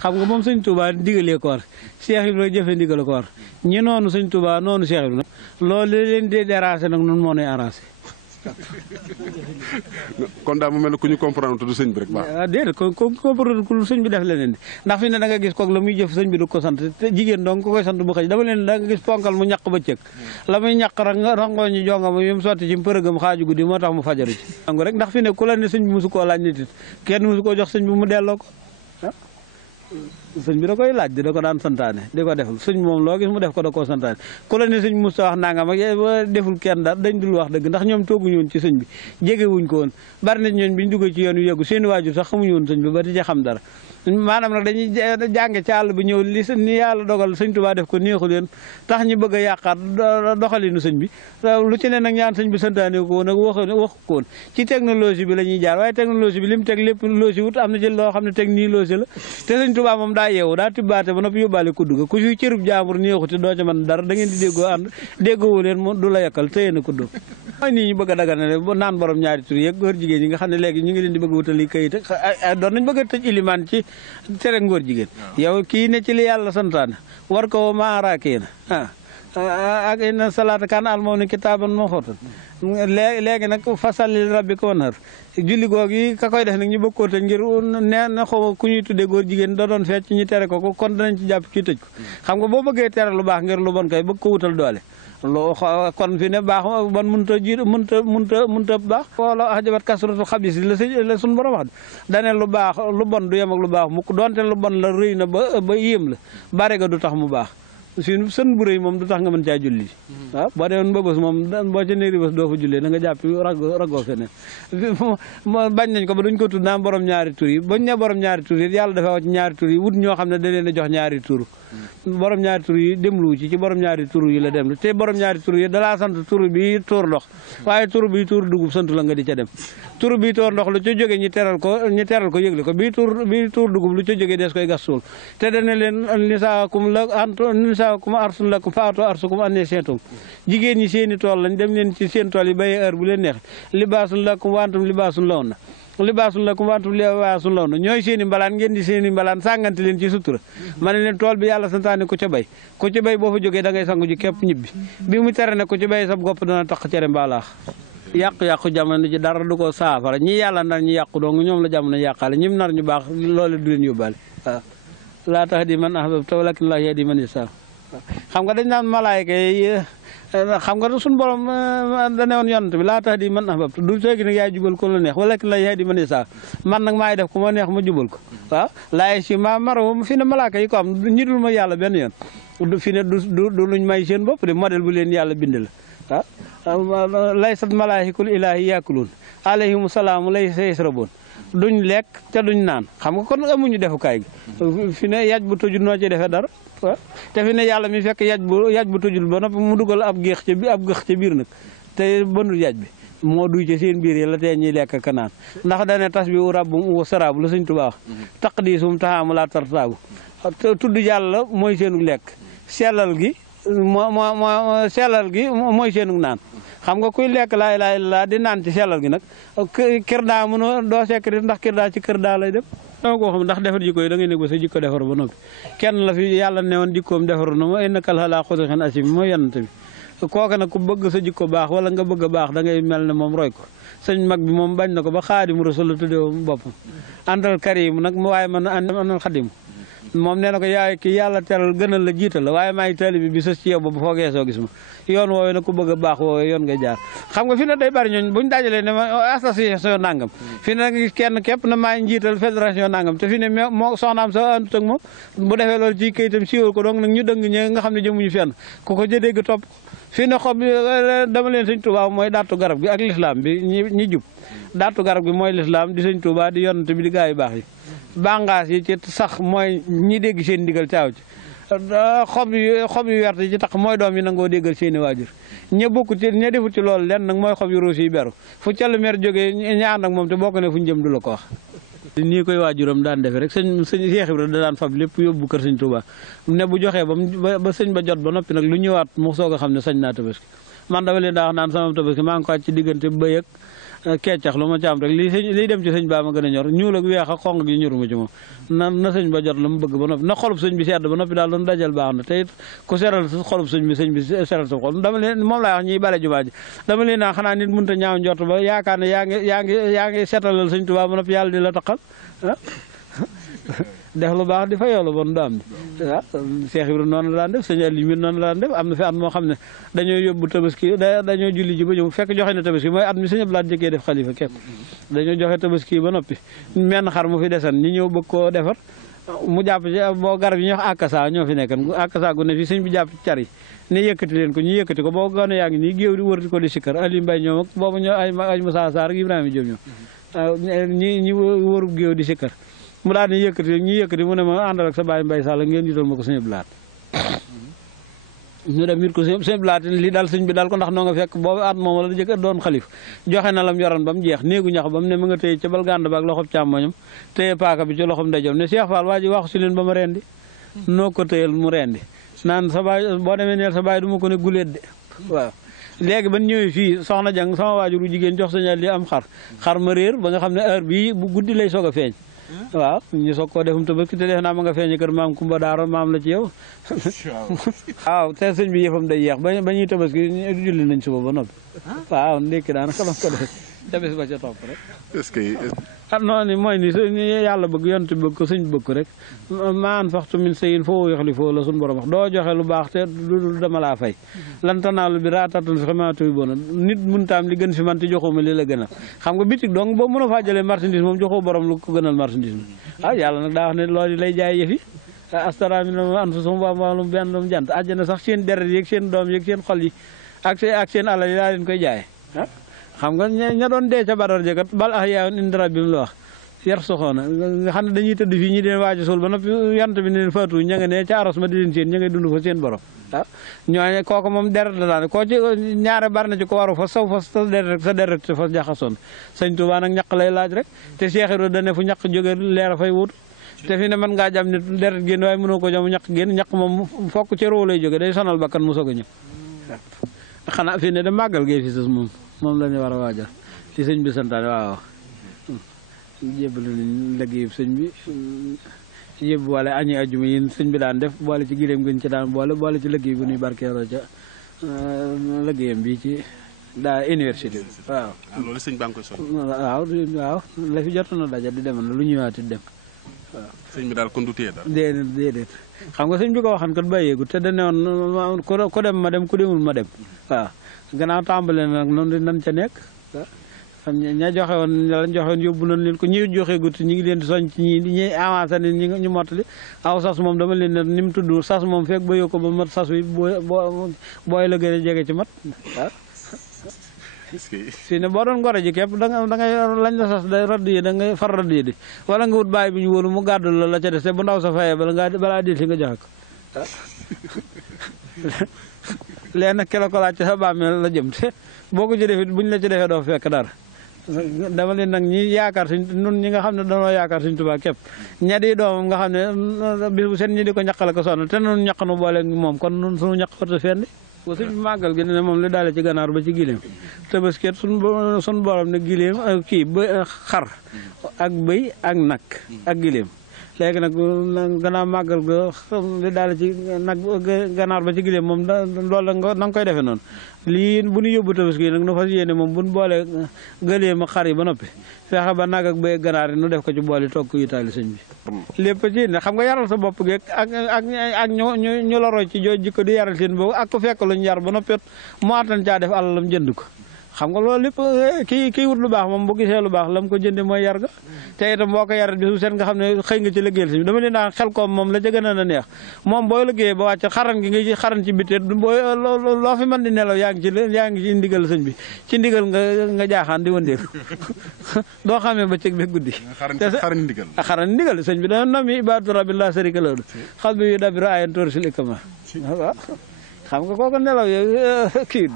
xam nga moom sëñ Touba digalee ko war Cheikh Ibrahima jëfe ndigal ko war ñi noonu sëñ Touba noonu Cheikh Ibrahima loolu leen di déranger nag noonu moo nuy arrangé. kon daal mu mel ne ku ñu comprendre te du sëñ bi rek baax. ah déedéet ko comprendre ku sëñ bi def leneen di ndax fi ne da nga gis kook la muy jëf sëñ bi du ko sant te jigéen donc ko koy sant bu xëj dama leen da nga gis ponkal mu ñaq ba cëg la muy ñaq rangoo ñu jonga ma yum sotti ci përëgam xaaju guddi moo tax mu fajaru ci angu rek ndax fi ne ku la ne sëñ bi mosu koo laaj nit it kenn mosu koo jox sëñ bi mu delloo ko sëñ bi da koy laaj da ko daan santaane di ko deful sëñ moom loo gis mu def ko da koo santaane ku la ne sëñ musta wax nangam ak deful kenn daal dañ dul wax dëgg ndax ñoom tooguñu woon ci sëñ bi jegewuñ ko woon bari na ñooñ bi ñu duggee ci yoon yu yeggu seeni waajur sax xamuñu woon sëñ bi ba di ci xam dara maanaam nag dañuy jànge ci àll bi ñëw ni yàlla dogal sëñ Tuubaa def ko neexu leen tax ñu bëgg a yàqaat doxalinu sëñ bi lu ci ne nag ñaan sëñ bi santaane ko woon ak waxu ko woon ci technologie bi la ñuy jaar waaye technologie bi li mu teg lépp loosi wut am na ci loo xam ne technologie la te sëñ Tuubaa moom daa yeewu daa tibbaate ba noppi yóbbaale kudd ga ku fi cërub jaambur neexuti doo ca mën dara da ngeen di déggoo ànd déggoo leen du la yekkal téye na kudd mooy nii ñu bëgg a daganale naan borom ñaari tur yeeg góor jigéen ñi nga xam ne léegi ñu ngi leen di bëgg wutali kayit doon nañ bëgg a tëj ilimaan ci tere ngóor jigéen yow kii ne ci li yàlla santaane war ko maaraakee na ak inna salaata kaana alal mu'miniina kitaaban mawquutan léegi nag fasalli li rabbika wanhar julli googu yi ka koy def nag ñu bëgg koo tëj ngir nee na xaw ku ñuy tuddee góor jigéen da doon fecc ñu tere ko kon danañ ci jàpp ci tëj ko xam nga boo bëggee tere lu baax ngir lu bon kay bëgg ko wutal doole loo kon fi ne baax bon mënta baax wala ajabat kasratu xabis la suñu borom wax dane lu baax lu bon du yem ak lu baax mukk donte lu bon la rëy na ba yéem la bare ga du tax mu baax suñu sën bu rëy moom du tax nga mën caa julli waaw boo demoon ba bés moom boo ca néeri bés doo fa jullee da nga jàpp raggoo feneen bañ nañ ko ba duñ ko tudd naan borom ñaari tur yi bañ ne borom ñaari tur yi yàlla dafa wax ci ñaari tur yi wut ñoo xam ne da leen a jox ñaari tur borom ñaari tur yi demlu ci borom ñaari tur yi la dem te borom ñaari tur yi dalaa sant tur bi tuur ndox waaye tur bi tuur dugub sant la nga di ca dem tur bi tuur ndox lu ca jóge ñu teral ko yëgle ko bii tuur dugub lu ca jóge des koy gas suul te dana leen nisaakum arsun lakum faatu arsukum annee seetum jigéen ñi seeni tool lañ dem leen ci seen tool yi béyee heure bu leen neex libaasun lakum wantum libaasun law na libaasun lakum wantum libaasun law na ñooy seeni mbalaan ngeen di seeni mbalaan sàngante leen ci sutura ma ne leen tool bi yàlla santaane ku ca bay boo fa jógee da ngay sangu ji képp ñibbi bi mu tere ne ku ci bay sab gopp dana tax cere mbaalaax yàqu-yàqu jamono ji dara du ko saafara ñi yàlla nar ñu yàqu dong ñoom la jamono yàqaale ñim nar ñu baax loolu du leen yóbbaale waaw laa tahdi man ahbabta walakin Allaahu yahdi man yashaa xam nga dañ naan malaayka yi xam nga suñu borom da ne woon yonent bi laa tahdi man ahbabta du seegi nag yaay jubal ko la neex walakin Allaahu yahdi man yashaa man nag maay def ku ma neex ma jubal ko waaw laay si ma maro fi ne malaaka yi ko am ñi dul ma yàlla benn yoon fi ne du luñ may seen bopp de modèle bu leen yàlla bind la waaw laysat malaa'ikatul ilaahi yaakuluun alayhimu salaamu laysa yasrabuun duñ lekk te duñ naan xam nga kon amuñu defukaay gi fi ne yaj bu tëjul noo ci defee dara waaw te fi ne yàlla mi fekk yaj bu tëjul ba noppi mu dugal ab gëx ca biir nag te bënul yaj bi moo duy ci seen biir yi la tee ñuy lekk ka naan ndax dane tas bi u rabbum u saraabu la Sëñ Tuubaa wax taqdiisum taxaamu laa tartaabu tudd yàlla mooy seenu lekk sellal gi sellal gi mooy seenu naan xam nga kuy lekk laa ilaaha illallaah di naan ci sellal gi nag kër daa mën doo sekk di ndax kër daa ci kër daa lay dem dama koo xam ndax defar jikko yi da ngay nekk ba sa jikko defar ba noppi kenn la fi yàlla ne woon jikkoom defaru na ma innaka la'alaa xuluqin aziim mooy yonent bi kooka nag ku bëgg sa jikko baax wala nga bëgg a baax da ngay mel ne moom roy ko sëñ mag bi moom bañ na ko ba Xaadimu Rasuul la tuddee boppam àndal karim nag waaye man àndal xadim moom nee na ko yaay ki yàlla teral gënal la jiital la waaye maay taalibe bi sës ci yow ba bu foogee soo gis ma yoon woowu nag ku bëgg a baax woowu yoon nga jaar xam nga fi ne day bari ñooñ buñ dajalee ne ma association nangam fi ne nag kenn képp na maay njiital fédération nangam te fi ne moo soxnaam sa àndut ak moom bu defee loolu ci kayitam siiwal ko donc nag ñu dëng ñi nga xam ne jëmuñu fenn ku ko jëdégg topp fi ne xob dama leen Sëñ Tuubaa mooy daatu garab gi ak lislaam bi ñi jub daatu garab gi mooy lislaam di Sëñ Tuubaa di yonent bi di gaa yu baax yi bàngaas yi ci sax mooy ñi dégg seen ndigal caaw ci xob yu wert yi ci tax mooy doom yi nangoo déggal seeni waajur ña bokku ci ña defu ci loolu lenn nag mooy xob yu ruus yi beru fu callu mer jógee ña ànd ak moom te bokk ne fu ñu jëm du la ko wax nii koy waajuram daan defe rek sëñ Cheikh Ibrahima da daan fab lépp yóbbu kër Sëñ Tuubaa ne bu joxee ba sëñ ba jot ba noppi nag lu ñëwaat mu soog a xam ne sañ naa tabaski man dama leen daa wax naan sama tabaski maa ngi ko ci diggante bëy keccax lu ma ci am rek liy dem ci sëñ baa ma gën a ñor ñuul ak weex ak xonq gi ñoruma ci moom na sëñ ba jot la mu bëgg ba noppi na xolub sëñ bi sedd ba noppi daal doon dajal baax na te it ku seral xolub sëñ bi seral sa xol dama leen moom laa wax ñiy bale jumaa ji dama leen naa xanaa nit mënut a ñaaw njort ba yaakaar ne yaa ngi seetalal sëñ Tuubaa ba noppi yàlla di la taqal def lu baax di fa yoolu bon du am di waaw Cheikh Ibrahima noonu la daan def sëñ Aliou noonu la daan def am na fi at moo xam ne dañoo yóbbu tabaski dañoo julli ji ba ñëw fekk joxe na tabaski mooy at mi sëñ Abdou jëkkee def xalifa képp dañoo joxe tabaski ba noppi menn xar mu fi desan ñi ñëw bëgg koo defar mu jàpp ci boo garab yi ñuy wax akasa ñoo fi nekkan akasa gu ne fii sëñ bi jàpp ci car yi ne yëkkati leen ko ñu yëkkati ko boo gone yaa ngi nii géew di wër ko di sikkar Aliou Mbaye ñoom ak boobu ñoo ay Moussa Sarr ak Ibrahima Diop ñoom waaw ñi wërub géew di sikkar mu daal di yëkkati ñu yëkkati mu ne ma àndal ak sa baay Mbaye Sall ngeen jiital ma ko sëñ Blaat ñu dem it ko sëñ Blaat li daal sëñ bi daal ko ndax noo nga fekk boobu at moom la jëkk doon xalif joxe na lam yoroon ba mu jeex néegu ñax ba mu ne mu nga téye ca bal gànd ba ak loxob càmmoñam téye paaka bi ci loxob ndeyjoom ne Cheikh Fall waa ji waxu si leen ba ma rendi noo ko téyel mu rendi naan sa baay boo demee neel sa baay du ma ko ne guléet de waaw léegi ban ñëwee fii soxna jang sama waajuru jigéen jox sañal li am xar ma réer ba nga xam ne heure bii bu guddi lay soog a feeñ waaw ñu soog koo defum tabaski te def naa ma nga feeñe kër maam Kumba Daaro maam la ci yow waaw te sëñ bi yëfam day yeex ba ñuy tabaski julli nañ suba ba noppi waaw ndékki daanaka la ko def ca bés ba ca topp rek est-ce que noonu mooy ni yàlla bëgg yonte bëgg ko sëñ bëgg ko rek maan faxtu min sayin foo yoxli foo la suñu borom wax doo joxe lu baax te du dama laa fay lantanaalu bi raatatan fi xamatuy bona nit muntaam li gën fi man te joxuma li la gënal xam nga bitig donc boo mën a faa jëlee marchandise moom joxoo borom lu ko gënal marchandise moom waaw yàlla nag daa wax ne loolu lay jaay yëfi astara mi no an fa sum waalum benn doom jant àjjana sax seen deret yeeg seen doom yeeg seen xol yi ak seen alal yi daa leen koy jaay xam nga ña doon dee ca Badar jëkkat bal ahyaa'un inda rabbihim la wax yar soxoona nga xam ne dañuy tëdd fii ñi deen waaji suul ba noppi yant bi ne leen faatu ña nga ne ca aros ma di leen seen ña ngay dund fa seen borom waaw ñooñu kooku moom deret la daan koo ci ñaare bari na ci ko waru fa saw fa sa deret fa jaxasoon sëñ Tuubaa nag ñaq lay laaj rek te Cheikh Ibra dane fu ñaq jóge leer a fay wut te fi ne mën ngaa jam nit deret génn waaye mënoo ko jam ñaq génn ñaq moom fokk ci roo lay jóge day sonal bakkan mu soog a ñëw xanaa fii ne da màggal gay fi sus moom la ñu war a waajal ci sëñ bi santaane waaw jébbalu nañ liggéey sëñ bi yëbbu wala añi ajuma yi sëñ bi daan def boole ci gileem gën ci daan boole ci liggéey bu ñuy barkeeloo ca liggéeyam bi ci daa université waaw loolu sëñ baa ngi koy soñ waaw la fi jot na daja di demal lu ñëwaati dem waaw sëñ bi daal kon du téye dara déedéet xam nga sëñ bi ko waxan kat bàyyeegu te da ne woon ku dem ma dem ku demul ma dem waaw gannaaw tàmbale nag noonu nan ca nekk xam ña joxe woon lañ joxe woon yóbbu nañ leen ko ñi joxe gutti ñi ngi leen di soñ ci ñi avancé ne ñu mottali aw sas moom dama leen ne ni mu tudd sas moom fekk ba yokk ba mat sas wi booy la gën a jege ci mat waaw fii ne boo doon gore ji képp da ngay lañ la sas day radd yi da ngay far radd yi di wala nga wut bàyyi bi ñu wóolu mu gàddul la ca des te bu ndaw sa fayee balaa diil si nga joxe ko léegi nag kilo ko laaj ci sa bàmmeel la jëm te boo ko ci defee buñ la ci defee doo fekk dara dama leen nag ñi yaakaar suñ nun ñi nga xam ne dañoo yaakaar suñ Tuubaa képp ña di doomam nga xam ne bis bu seen ñi di ko ñaqale ko sonal te nun ñaq nu boole moom kon nun suñu ñaq warta fenn ba suñ màggal gi ne moom li daale ci ganaar ba ci giléem Tabaski suñ borom ne giléem kii ba xar ak bëy ak nag ak giléem léegi nag gannaaw màggal ga li daal ci nag ganaar ba ci gileem moom loolu la nga koy defee noonu lii bu ñu yóbbu tabaski nag nu fas yéene moom bu ñu boolee gëleem ak xar yi ba noppi fexe ba nag ak bëy ganaar yi nu def ko ci boole toog ko yitaali sëñ bi lépp ci ne xam nga yaral sa bopp geeg ak ñu la roy ci joo jikko di yaral seen boobu ak ko fekk luñu yar ba noppi mu attan caa def alalam jënd ko xam nga loolu lépp kii wut lu baax moom bu gisee lu baax la mu ko jënde mooy yar ga te itam boo ko yarat bi su seen nga xam ne xëy nga ci liggéeyal si dama leen daan xel koom moom la ca gën a neex moom booy liggéeyee ba wàcc xaran gi ngay xaran ci bitte booy loo fi mën di nelaw yaa ngi ci ndigal sëñ bi ci ndigal nga jaaxaan di wëndeelu doo xamee bëccëg bi guddi xaran ndigal sëñ bi dana nam yi ibadu rabbi la sarika lahu xal bi yu dabiru ayan tóor sil ikama waaw xam nga kooku nelaw yo kii